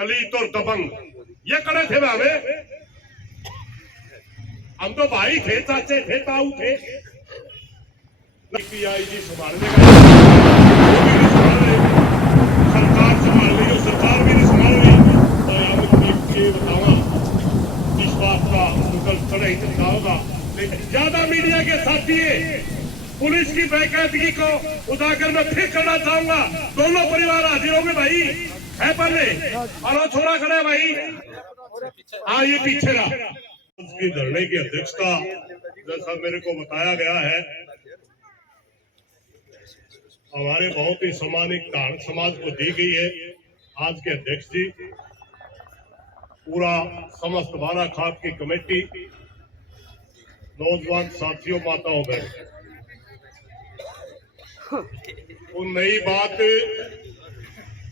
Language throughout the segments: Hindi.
दलित और दबंग ये खड़े थे हमें। हम तो भाई थे, चाचे थे, ताऊ थे। पीआईजी संभालने का वो भी नहीं संभाल रहे, सरकार संभाल रही हो, सरकार भी नहीं संभाल रही। तो ये बताऊंगा इस बात का विकल्प नहीं सकता होगा, लेकिन ज्यादा मीडिया के साथ दिए पुलिस की बेकायदगी को उजागर में फिर करना चाहूंगा। दोनों परिवार हाजिर होंगे भाई, है पहले और वो छोरा खड़े भाई। हाँ ये पीछे रहा। उसकी धरने की अध्यक्षता जैसा मेरे को बताया गया है, हमारे बहुत ही सम्मानित धार्मिक समाज को दी गई है। आज के अध्यक्ष जी, पूरा समस्त बारा खाप की कमेटी, नौजवान साथियों, माताओं बहनों, वो नई बात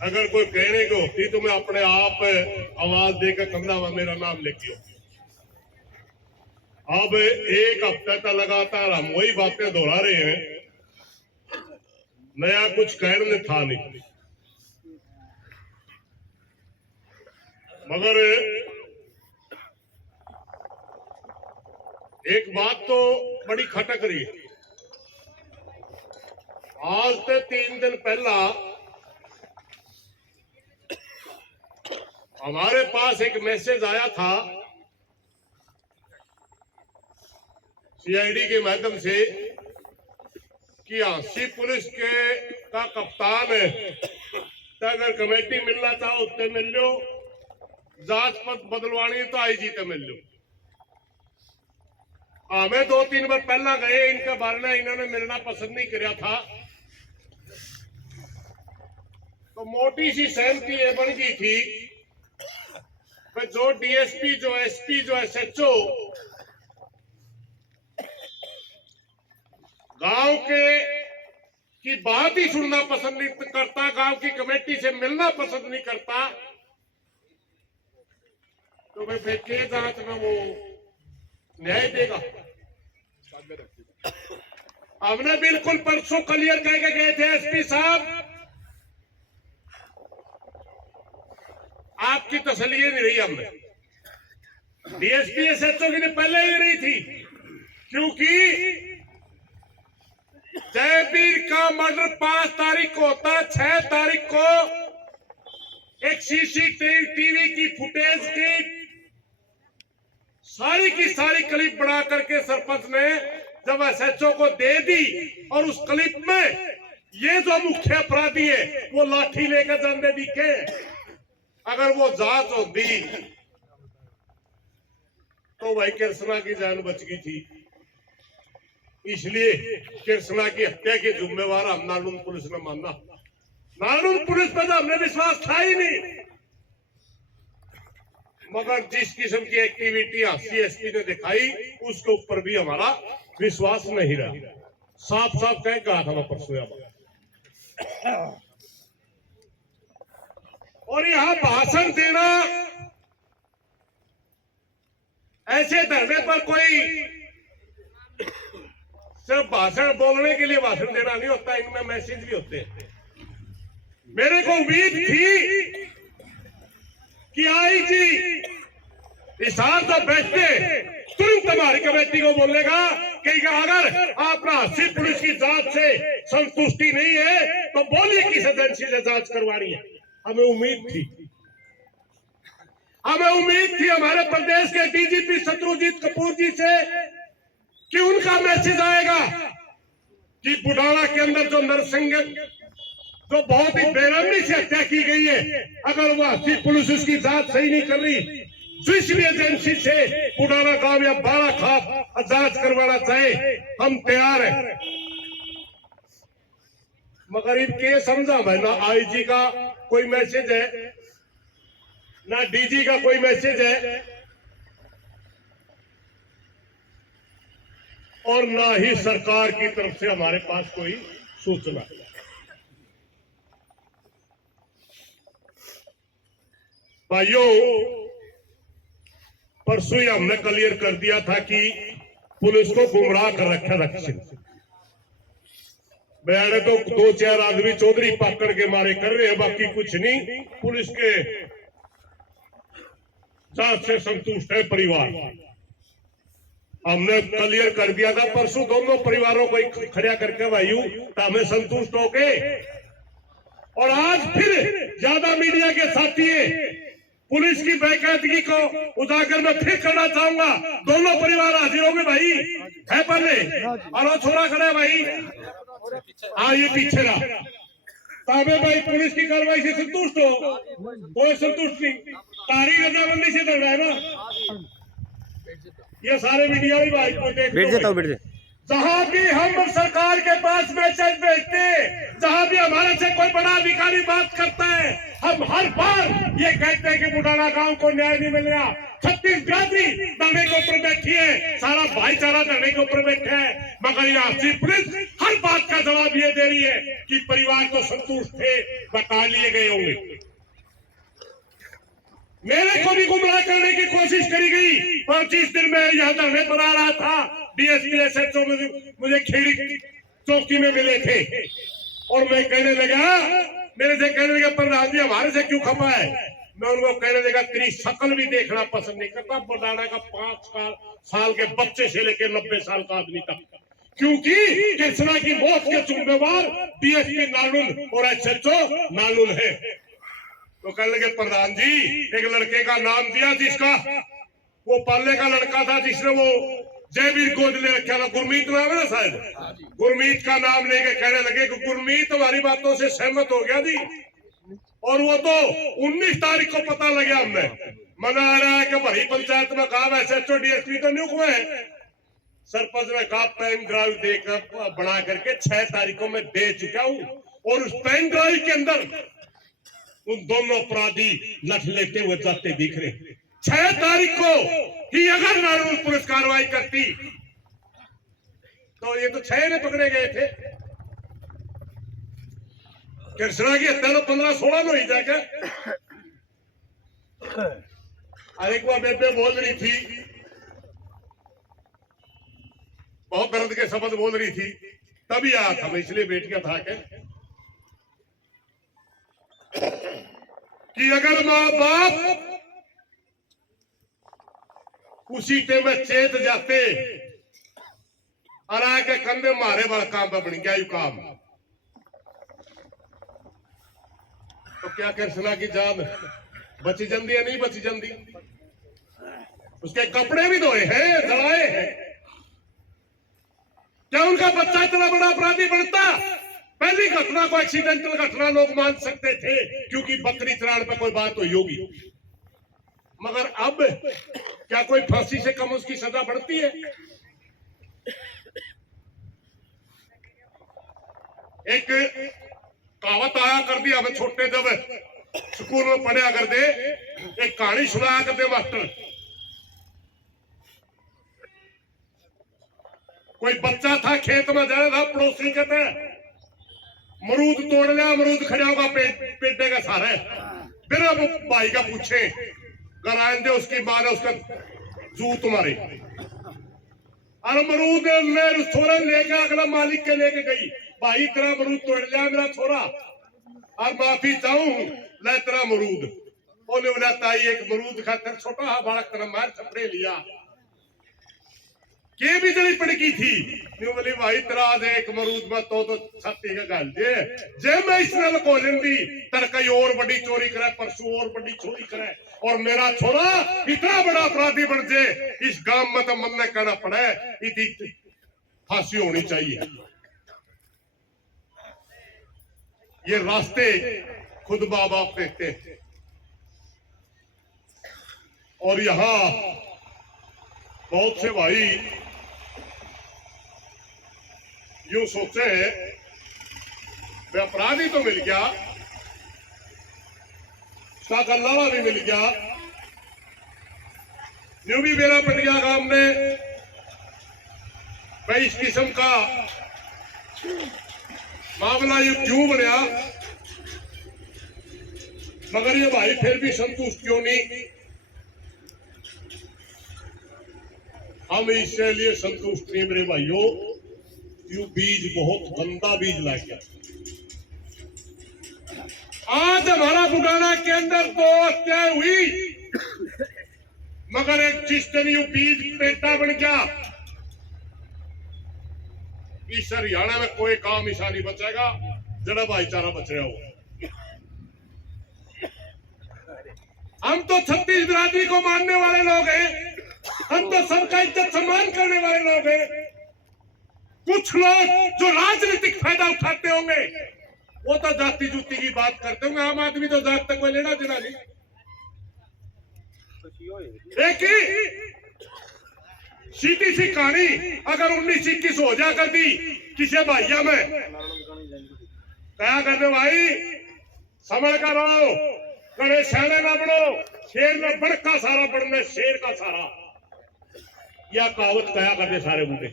अगर कोई कहने की होती तो मैं अपने आप आवाज देकर कंधा में मेरा नाम लिखियो। अब एक हफ्ते तक लगातार हम वही बातें दोहरा रहे हैं, नया कुछ कहने था नहीं। मगर एक बात तो बड़ी खटक रही है। आज से 3 दिन पहला हमारे पास एक मैसेज आया था सीआईडी के माध्यम से कि हांसी पुलिस के का कप्तान है, तो अगर कमेटी मिलना चाहो उससे मिल लो, जांच पद बदलवानी तो आईजी से मिल लो। हमें 2-3 बार पहला गए, इनके बारे में इन्होंने मिलना पसंद नहीं किया था, तो मोटी सी सहमति ये बन गई थी कि जो डीएसपी, जो एसपी, जो एसएचओ गांव के की बात ही सुनना पसंद नहीं करता, गांव की कमेटी से मिलना पसंद नहीं करता, तो मैं फिर के जांच में वो न्याय देगा। हमने बिल्कुल परसों क्लियर कह के गए थे एसपी साहब, आपकी तसल्ली नहीं रही हमने। डीएसपी एसएचओ की पहले ही रही थी, क्योंकि जयवीर का मर्डर 5 तारीख को होता है। 6 तारीख को एक सीसीटीवी की फुटेज की सारी क्लिप बना करके सरपंच ने जब एसएचओ को दे दी, और उस क्लिप में ये जो मुख्य अपराधी है वो लाठी लेकर जाने दिखे। अगर वो जांच होती तो भाई कृष्णा की जान बच गई थी। इसलिए कृष्णा की हत्या के जिम्मेवार हम नालून पुलिस ने माना। नालून पुलिस पर तो हमने विश्वास था ही नहीं, मगर जिस किस्म की एक्टिविटी सीएसपी ने दिखाई उसके ऊपर भी हमारा विश्वास नहीं रहा। साफ साफ कह कहा था मैं परसों। और यहां भाषण देना, ऐसे धरने पर कोई सिर्फ भाषण बोलने के लिए भाषण देना नहीं होता, इनमें मैसेज भी होते हैं। मेरे को उम्मीद थी कि आईजी इशार तो बैठते तुरंत हमारी कमेटी को बोलेगा कि अगर आपका हांसी पुलिस की जांच से संतुष्टि नहीं है तो बोलिए किस एजेंसी से जांच करवानी है। हमें उम्मीद थी हमारे प्रदेश के डीजीपी शत्रुजीत कपूर जी से कि उनका मैसेज आएगा कि बुढ़ाना के अंदर जो नरसिंह जो बहुत ही बेरहमी से हत्या की गई है, अगर वो हांसी पुलिस उसकी जांच सही नहीं कर रही, जिस भी एजेंसी से बुढ़ाना गांव या बारा खाप जांच करवाना चाहे हम तैयार हैं। मगर इनके समझा भाई, ना आईजी का कोई मैसेज है, ना डीजी का कोई मैसेज है, और ना ही सरकार की तरफ से हमारे पास कोई सूचना है। भाइयों, परसों ही हमने क्लियर कर दिया था कि पुलिस को गुमराह कर रखा रक्षित। मैंने तो 2-4 आदमी चौधरी पकड़ के मारे कर रहे हैं, बाकी कुछ नहीं। पुलिस के साथ से संतुष्ट है परिवार। हमने क्लियर कर दिया था परसों दोनों परिवारों को खड़ा करके भाइयों, तो हमें संतुष्ट होके। और आज फिर ज्यादा मीडिया के साथी पुलिस की बेकायदगी को उजागर मैं फिर करना चाहूंगा। दोनों परिवार हाजिर होंगे भाई, है पहले और वो छोरा खड़ा है भाई। हाँ ये पीछे रहा ताबे भाई, पुलिस की कार्रवाई से संतुष्ट हो? कोई संतुष्ट नहीं, तारीख रजामंदी से डर रहा है ना। ये सारे मीडिया भी भाई को देख, जहां भी हम सरकार के पास मैसेज भेजते, जहां भी हमारे से कोई बड़ा अधिकारी बात करता है, हम हर बार ये कहते हैं कि बुढ़ाना गांव को न्याय नहीं मिल रहा। 36 बिरादरी धरने के ऊपर बैठी है, सारा भाईचारा धरने के ऊपर बैठा है, मगर यहाँ पुलिस हर बात का जवाब ये दे रही है कि परिवार तो संतुष्ट थे, बता लिए गए होंगे। मेरे को भी गुमराह करने की कोशिश करी गई। 25 दिन में यहाँ धरने पर आ रहा था, डीएसपी एसएचओ मुझे खेड़ी चौकी में मिले थे और मैं कहने लगा, मेरे से कहने लगा प्रधान जी हमारे से क्यों खपा है। मैं उनको कहने लगा तेरी शक्ल भी देखना पसंद नहीं करता, बुढ़ाना का 5 साल के बच्चे से लेकर 90 साल का आदमी तक, क्योंकि कृष्णा की मौत के जिम्मेवार डीएसपी नानुल और एसएचओ नानुल है। तो कहने लगे प्रधान जी एक लड़के का नाम दिया जिसका वो पालने का लड़का था, जिसने वो जयवीर गोद ले रखा था, गुरमीत नाम है ना शायद, गुरमीत का नाम लेके कहने लगे कि गुरमीत हमारी बातों से सहमत हो गया जी। और वो तो 19 तारीख को पता लगा हमें, मना आ रहा है कि भरी पंचायत में कहा एसएचओ डीएसपी तो नियुक्त हुए हैं। सरपंच ने कहा पेन ड्राइव देकर बना करके 6 तारीखों में दे चुका हूं, और उस पेन ड्राइव के अंदर उन दोनों अपराधी लठ लेते हुए जाते दिख रहे। 6 तारीख को ही अगर नारायण पुलिस कार्रवाई करती तो ये तो 6 ने पकड़े गए थे। कृष्णा की हत्या तो 15-16 में हुई जाके। अरे को बेबे बोल रही थी, बहुत दर्द के शब्द बोल रही थी, तभी आया था मैं, इसलिए बैठ गया था कि अगर माँ बाप उसी टाइम में चेत जाते और आके कंधे मारे वाला काम पे बन गया यू काम, तो क्या कृष्णा की जान बची जाती है? नहीं बची जाती। उसके कपड़े भी धोए हैं, जलाए हैं। क्या उनका बच्चा इतना बड़ा अपराधी बनता? पहली घटना को एक्सीडेंटल घटना लोग मान सकते थे क्योंकि बकरी चराण पे कोई बात हुई होगी, मगर अब क्या कोई फांसी से कम उसकी सजा बढ़ती है? एक कहावत आया कर दी हमें छोटे जब स्कूल में पढ़ा कर दे, एक कहानी सुनाया कर दे मास्टर। कोई बच्चा था खेत में जा रहा था, पड़ोसी कहते मरूद तोड़ लिया, अमरूद खड़ा होगा पेटे का सारा, फिर अब भाई का पूछे घर आए, उसकी माँ ने उसका जूत मारी और अमरूद ने छोरा लेके अगला मालिक के लेके गई, भाई तेरा अमरूद तोड़ लिया मेरा छोरा और माफी चाहूं, ले तेरा अमरूद। उन्हें बोला ताई एक अमरूद खाकर छोटा हा बालक तेरा मार छपड़े लिया के भी जड़ी पड़की थी, बोली भाई तेरा आज एक मरूद में तो छत्ती का गाल दे जे मैं इस नल को लेंदी तर कई और बड़ी चोरी करे, परसों और बड़ी चोरी करे, और मेरा छोरा इतना बड़ा अपराधी बन जे इस गांव में तो मन ने कहना पड़े इतनी फांसी होनी चाहिए। ये रास्ते खुद माँ बाप देखते हैं। और यहां बहुत से भाई यूं सोचे वे अपराधी तो मिल गया, उसका गल्लावा भी मिल गया, यूं भी मेरा पट गया गांव में भाई, इस किस्म का मामला ये क्यों बनया? मगर ये भाई फिर भी संतुष्ट क्यों नहीं? हम इसके लिए संतुष्ट नहीं मेरे भाइयों, यू बीज बहुत गंदा बीज ला गया। आज हमारा बुढ़ाना के अंदर 2 हत्याएं हुई, मगर एक जिस दिन यू बीज पेटा बन गया, इस हरियाणा में कोई काम ऐसा नहीं बचेगा जरा भाईचारा बच रहा हो। हम तो छत्तीस बिरादरी को मानने वाले लोग हैं, हम तो सबका इज्जत सम्मान करने वाले लोग हैं। कुछ लोग जो राजनीतिक फायदा उठाते होंगे वो तो जाति जुती की बात करते होंगे। आम आदमी तो जात तक कोई लेना देना नहीं। एक ही सीधी सी कहानी अगर 1921 हो जा करती किसी भाइया में, क्या करते भाई, समझ कर रहो, करे शहरे ना बनो, शेर में बड़ का सारा बढ़ने शेर का सारा, यह कहावत कहा करते सारे बूढ़े।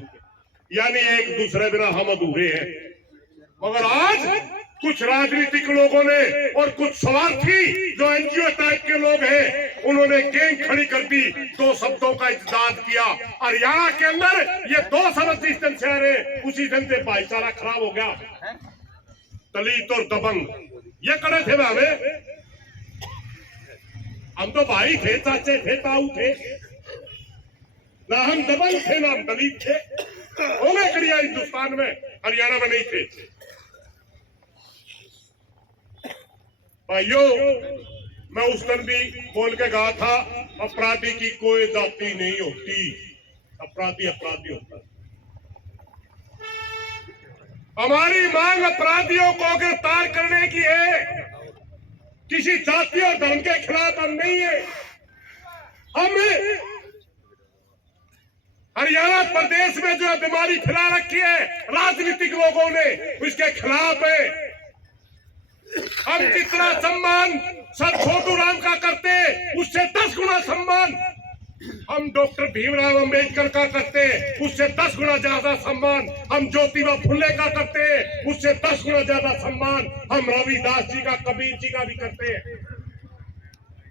यानी एक दूसरे बिना हम अधूरे हैं। मगर आज कुछ राजनीतिक लोगों ने और कुछ स्वार्थी जो एनजीओ टाइप के लोग हैं उन्होंने गैंग खड़ी कर दी, दो शब्दों का इत्तेजाद किया। हरियाणा के अंदर ये 2 साल जिस दिन से आ रहे उसी दिन से भाईचारा खराब हो गया। दलित और दबंग ये करे थे हमें, हम तो भाई थे, चाचे थे, ताऊ थे, ना हम दबंग थे ना हम दलित थे। होने करिया हिंदुस्तान में, हरियाणा में नहीं थे। भाइयों, मैं उस दिन भी बोल के कहा था, अपराधी की कोई जाति नहीं होती, अपराधी अपराधी होता है। हमारी मांग अपराधियों को गिरफ्तार करने की है, किसी जाति और धर्म के खिलाफ हम नहीं है। हम हरियाणा प्रदेश में जो बीमारी फैला रखी है राजनीतिक लोगों ने, उसके खिलाफ है। हम जितना सम्मान सर छोटू राम का करते उससे 10 गुना सम्मान हम डॉक्टर भीमराव अंबेडकर का करते, उससे 10 गुना ज्यादा सम्मान हम ज्योतिबा फुले का करते, उससे 10 गुना ज्यादा सम्मान हम रविदास जी का, कबीर जी का भी करते,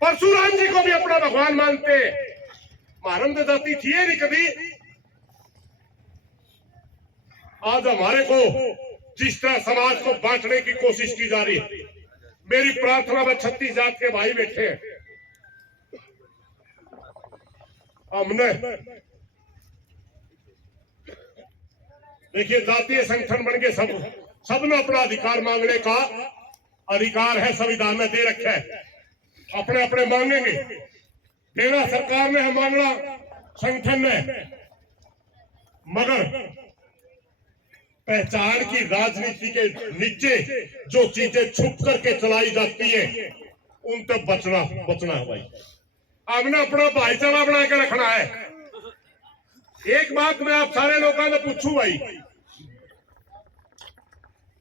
परशुराम जी को भी अपना भगवान मानते। मारम तो जाति थी नहीं कभी। आज हमारे को जिस तरह समाज को बांटने की कोशिश की जा रही है, मेरी प्रार्थना में 36 जात के भाई बैठे हैं। हमने देखिए जातीय संगठन बन के सबने अपना अधिकार मांगने का अधिकार है, संविधान में दे रखा है। अपने अपने मांगेंगे, देना सरकार ने है, मांगना संगठन ने। मगर पहचान की राजनीति के नीचे जो चीजें छुप करके चलाई जाती है उन तक बचना है भाई। हमने अपना भाईचारा बना के रखना है। एक बात मैं आप सारे लोगों से पूछूं भाई,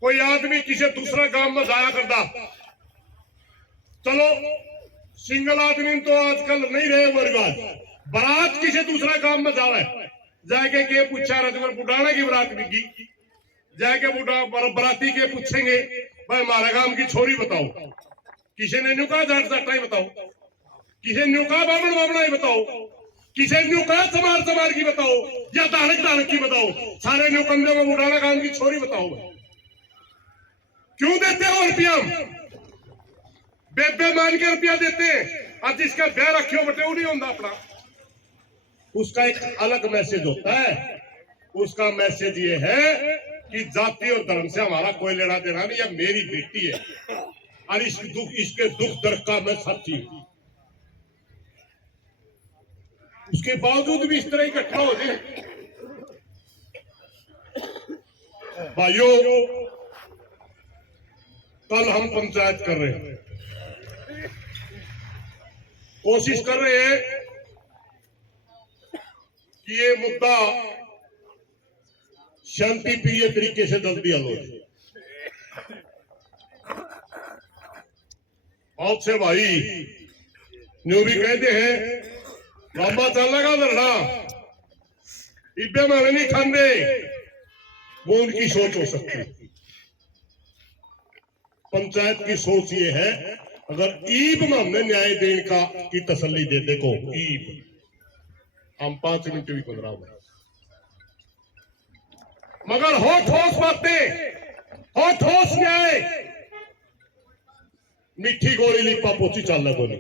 कोई आदमी किसी दूसरा गांव में जाया करता, चलो सिंगल आदमी तो आजकल नहीं रहे वो रिवाज, बारात किसी दूसरा गांव में जावे, जाके के पूछा रजवर बुढ़ाना की बारात बिकी, जाके बराती के पूछेंगे भाई हमारा गांव की छोरी बताओ, किसी ने न्यू कहा जाट जाटा ही बताओ, किसी ने न्यू कहा बामण बामणा ही बताओ, किसी ने न्यू कहा चमार चमार की बताओ या दानक दानक की बताओ, सारे न्यू कंधे में बुढ़ाना गांव की छोरी बताओ। क्यों देते हो रुपया? बेबे मान के रुपया देते हैं। आज जिसका ब्याह रखे हो बटे वो नहीं होता अपना, उसका एक अलग मैसेज होता है। उसका मैसेज ये है कि जाति और धर्म से हमारा कोई लेना देना नहीं, यह मेरी बेटी है और इसके दुख दर्द का मैं साथी हूं। उसके बावजूद भी इस तरह इकट्ठा हो जाए। भाइयों, कल हम पंचायत कर रहे हैं, कोशिश कर रहे हैं कि ये मुद्दा शांति प्रिय तरीके से जल्दी हल हो जाए। बहुत से भाई न्यू भी कहते हैं लंबा चल लगा धरना, इब्बे मारे नहीं खाते, वो उनकी सोच हो सकती है। पंचायत की सोच ये है, अगर ईब में हमने न्याय देने का की तसल्ली दे, देखो ईब हम 5 मिनट भी 15 मिनट, मगर हो ठोस बातें, हो ठोस न्याय, मिठी गोली लिपा पोची चल गोली।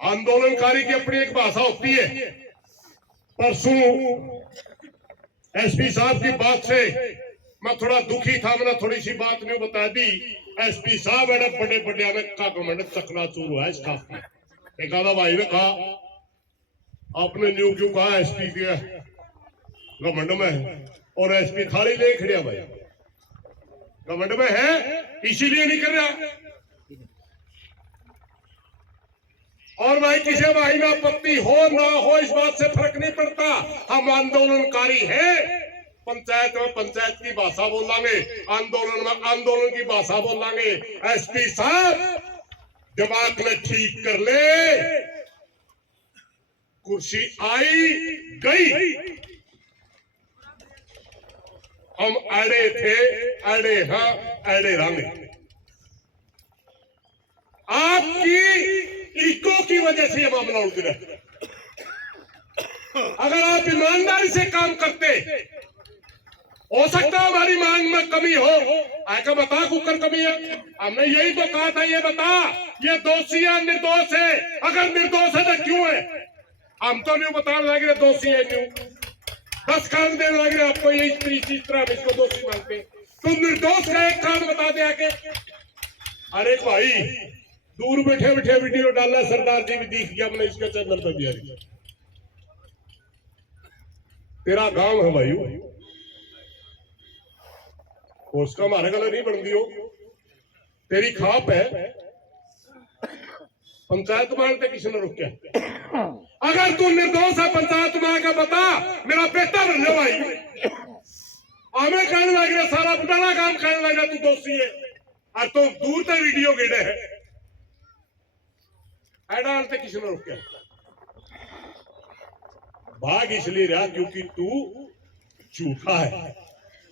आंदोलनकारी की अपनी एक भाषा होती है। परसों एसपी साहब की बात से मैं थोड़ा दुखी था, मैंने थोड़ी सी बात नहीं बता दी। एसपी साहब बड़े बड़े का घमंड चकनाचूर हुआ है इस काम में। एक आधा भाई ने कहा आपने न्यू क्यों कहा एसपी के घमंड में, और एसपी थाली ले खड़िया भाई घमंड में है इसीलिए नहीं कर रहा। और भाई किसी भाई में आपत्ति हो ना हो इस बात से फर्क नहीं पड़ता, हम आंदोलनकारी हैं। पंचायत में पंचायत की भाषा बोलांगे, आंदोलन में आंदोलन की भाषा बोलांगे। एसपी साहब दिमाग में ठीक कर ले, कुर्सी आई गई, हम अड़े थे अड़े हाँ अड़े रहेंगे। आपकी इको की वजह से यह मामला उठ रहा। अगर आप ईमानदारी से काम करते, हो सकता है हमारी मांग में कमी हो। आका बता कुकर कमी है, हमने यही तो कहा था। ये बता ये दोषी है निर्दोष है, अगर निर्दोष है तो क्यों है? हम तो नहीं बताने लगे दोषी है क्यों, 10 कारण देने लगे आपको। यही इसी तरह हम इसको दोषी मानते। तुम निर्दोष का एक कारण बता दे आके। अरे भाई दूर बैठे बैठे वीडियो डाला, सरदार जी भी दिख गया मैंने इसके चैनल पर भी। तेरा गांव है भाई, उसका हमारे गले नहीं बन दियो, तेरी खाप है। पंचायत मांगते किसी ने रुक गया। अगर तू निर्दोष है पंचायत मांग का बता, मेरा बेटा बन जाओ भाई। हमें कहने लग रहा सारा बड़ा काम कहने लग रहा तू दोषी है, और तुम दूर तक वीडियो गिरे है। ऐडालते किसी ने रुक गया। भाग इसलिए रहा क्योंकि तू झूठा है।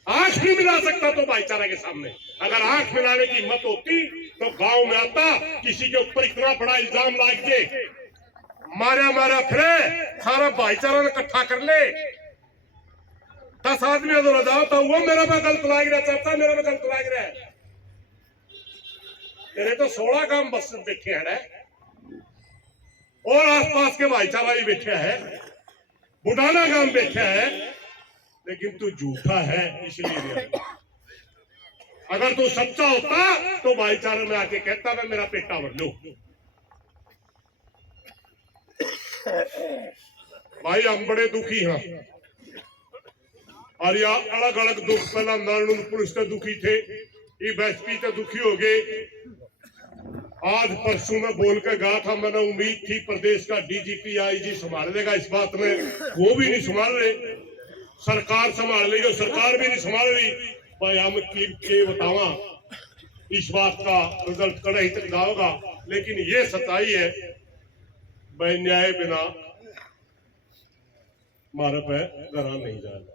आंख नहीं मिला सकता तो भाईचारा के सामने। अगर आंख मिलाने की हिम्मत होती तो गांव में आता, किसी के ऊपर इतना बड़ा इल्जाम लाद के मारा फिरे, सारा भाईचारा ने इकट्ठा कर ले, 10 आदमी अगर जाओ तो वो मेरा में गलत लाग रहा, चाचा मेरा में गलत लाग रहा है। तेरे तो 16 काम बस देखे है और आसपास के भाईचारा भी बैठा है, बुढ़ाना काम बैठा है, लेकिन तू झूठा है इसलिए। अगर तू सच्चा होता तो भाईचारे में आके कहता मैं मेरा पेटा भर लो। भाई हम बड़े दुखी हैं, और या अलग अलग दुख। पहला नारायण पुलिस से दुखी थे, एसपी से दुखी हो गए। आज परसों में बोल के गया था, मैंने उम्मीद थी प्रदेश का डीजीपी आईजी संभाल लेगा इस बात में, वो भी नहीं संभाल रहे। सरकार संभाल लेगी, सरकार भी नहीं संभाल रही। भाई हम के बतावा इस बात का रिजल्ट कड़े ही तक होगा, लेकिन ये सच्चाई है भाई, न्याय बिना हमारे पे घरा नहीं जाएगा।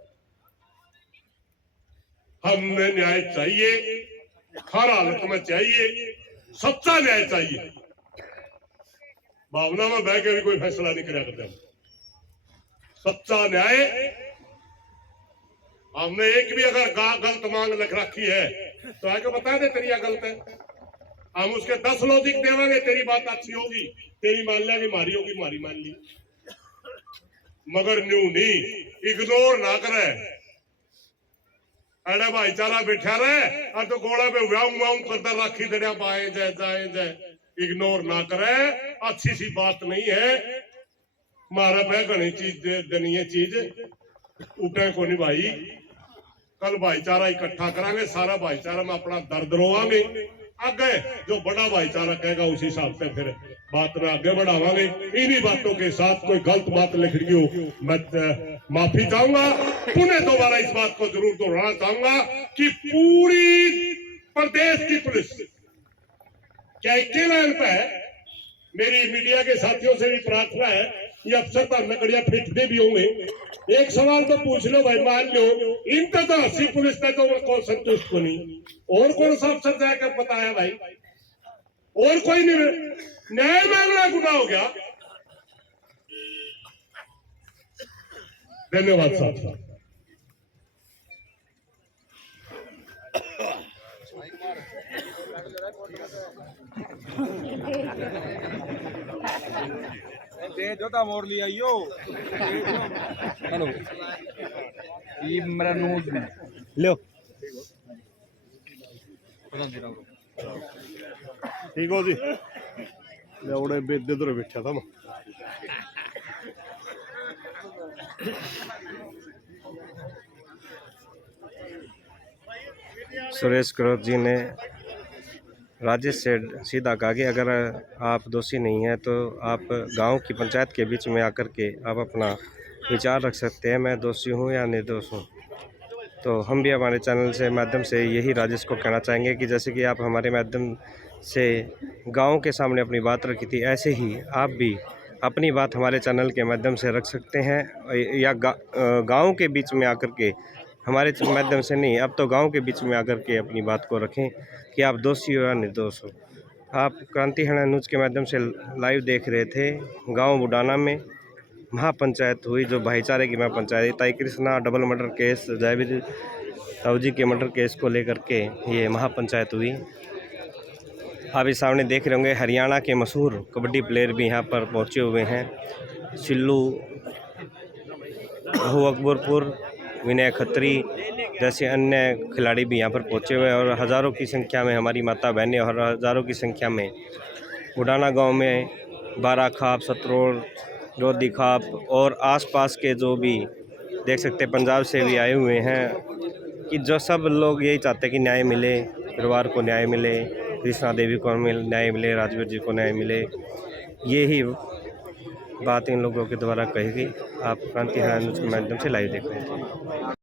हमने न्याय चाहिए, हर हालत में चाहिए, सच्चा न्याय चाहिए। भावना में बह के भी कोई फैसला नहीं किया करते। सच्चा न्याय, हमने एक भी अगर गलत मांग लिख रखी है तो आके बता दे तेरी गलत है, हम उसके 10 लॉजिक देवांगे, तेरी बात अच्छी होगी, तेरी मान लेंगे, मारी होगी मारी मान ली। मगर न्यू नहीं, इग्नोर ना करे। अरे भाईचारा बैठा रहे और तो गोड़ा पे व्याऊं व्याऊं करता राखी दरिया पाए जाए जाए जाए, इग्नोर ना करे। अच्छी सी बात नहीं है, मारा पे घनी चीज देनी है, चीज उठे को नहीं भाई। कल भाईचारा इकट्ठा करांगे, सारा भाईचारा में अपना दर्द रोवांगे। आगे जो बड़ा भाईचारा कहेगा उसी हिसाब से फिर बात में आगे बढ़ावांगे। इन्हीं बातों के साथ कोई गलत बात लिख रही हो मैं माफी चाहूंगा। पुनः दोबारा इस बात को जरूर दोहराना चाहूंगा कि पूरी प्रदेश की पुलिस क्या लाइन पे है। मेरी मीडिया के साथियों से भी प्रार्थना है, ये अफसर पर नकड़िया फेंकते भी होंगे, एक सवाल तो पूछ लो भाई, मान लो इन तो 80 पुलिस ने तो कौन संतुष्ट को नहीं, और कौन सा अफसर जाकर बताया भाई, और कोई नहीं, न्याय मांगना गुनाह हो गया। धन्यवाद साहब। दे जो ता मोड़ लिया यो हेलो ये मेरा नोट लो ठीक हो जी ले बेदे तो बैठा था मैं सुरेश करोत जी ने राजेश से सीधा कहा कि अगर आप दोषी नहीं हैं तो आप गांव की पंचायत के बीच में आकर के आप अपना विचार रख सकते हैं, मैं दोषी हूं या निर्दोष हूं। तो हम भी हमारे चैनल से माध्यम से यही राजेश को कहना चाहेंगे कि जैसे कि आप हमारे माध्यम से गांव के सामने अपनी बात रखी थी, ऐसे ही आप भी अपनी बात हमारे चैनल के माध्यम से रख सकते हैं, या गांव के बीच में आकर के हमारे माध्यम से नहीं, अब तो गांव के बीच में आकर के अपनी बात को रखें कि आप दोषी हो या निर्दोष हो। आप क्रांति हरियाणा न्यूज़ के माध्यम से लाइव देख रहे थे। गांव बुडाना में महापंचायत हुई, जो भाईचारे की महापंचायत, ताई Krishna double murder case, Jaiveer ताऊजी के मर्डर केस को लेकर के ये महापंचायत हुई। आप इस सामने देख रहे होंगे हरियाणा के मशहूर कबड्डी प्लेयर भी यहाँ पर पहुँचे हुए हैं। सिल्लू, बहु अकबरपुर, विनय खत्री जैसे अन्य खिलाड़ी भी यहाँ पर पहुँचे हुए हैं और हज़ारों की संख्या में हमारी माता बहनें और हज़ारों की संख्या में बुडाना गांव में बारा खाप, सतरोड़, रोधी खाप और आसपास के जो भी देख सकते हैं पंजाब से भी आए हुए हैं, कि जो सब लोग यही चाहते हैं कि न्याय मिले, परिवार को न्याय मिले, कृष्णा देवी को न्याय मिले, राजवीर जी को न्याय मिले। ये ही बात इन लोगों के द्वारा कही गई। आप क्रांति हरियाणा न्यूज़ के माध्यम से लाइव देख रहे हैं।